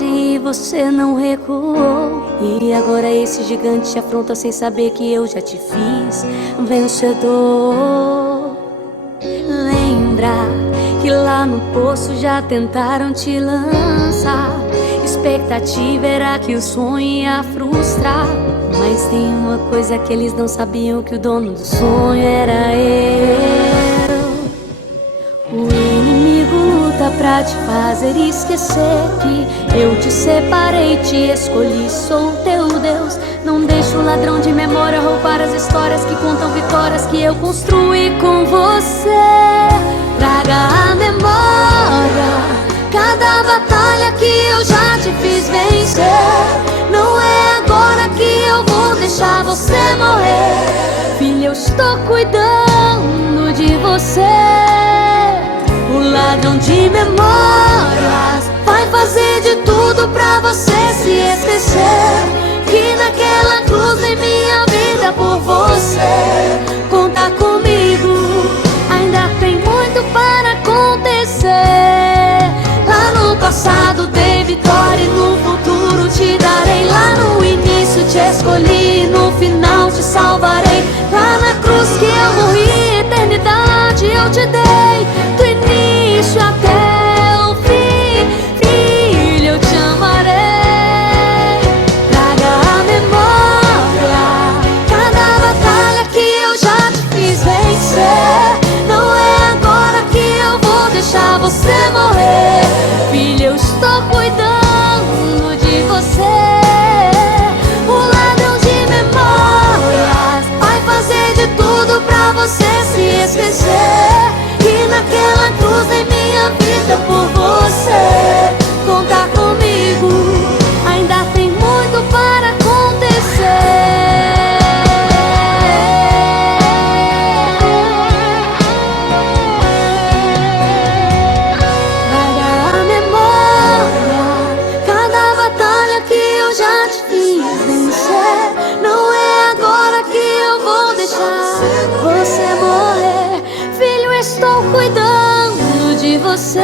coragem e você não recuou. E agora esse gigante te afronta sem saber que eu já te fiz vencedor. Lembra que lá no poço já tentaram te lançar. Expectativa era que o sonho ia frustrar, mas tem uma coisa que eles não sabiam, que o dono do sonho era eu. O inimigo luta pra te fazer esquecer que eu te separei, te escolhi, sou teu Deus. Não deixa o ladrão de memória roubar as histórias que contam vitórias que eu construí com você. Traga a memória cada batalha que eu já te fiz vencer. Não é agora que eu vou deixar você morrer. Filha, eu estou cuidando de você. O ladrão de memórias vai fazer de tudo pra você se esquecer que naquela cruz em minha vida por você. Conta comigo, ainda tem muito para acontecer. Lá no passado dei vitória e no futuro te darei. Lá no início te escolhi, no final te salvarei. Lá na cruz que eu morri, eternidade eu te dei. Do início até o fim, filho, eu te amarei. Traga a memória cada batalha que eu já te fiz vencer. Não é agora que eu vou deixar você morrer. Filha, eu estou cuidando de você. O ladrão de memórias vai fazer de tudo pra você se esquecer que naquela cruz em minha vida por você. Conta comigo, ainda tem muito para acontecer. Traga a memória cada batalha que eu já te fiz vencer. Não é agora que eu vou deixar você morrer. Filho, estou cuidando de você.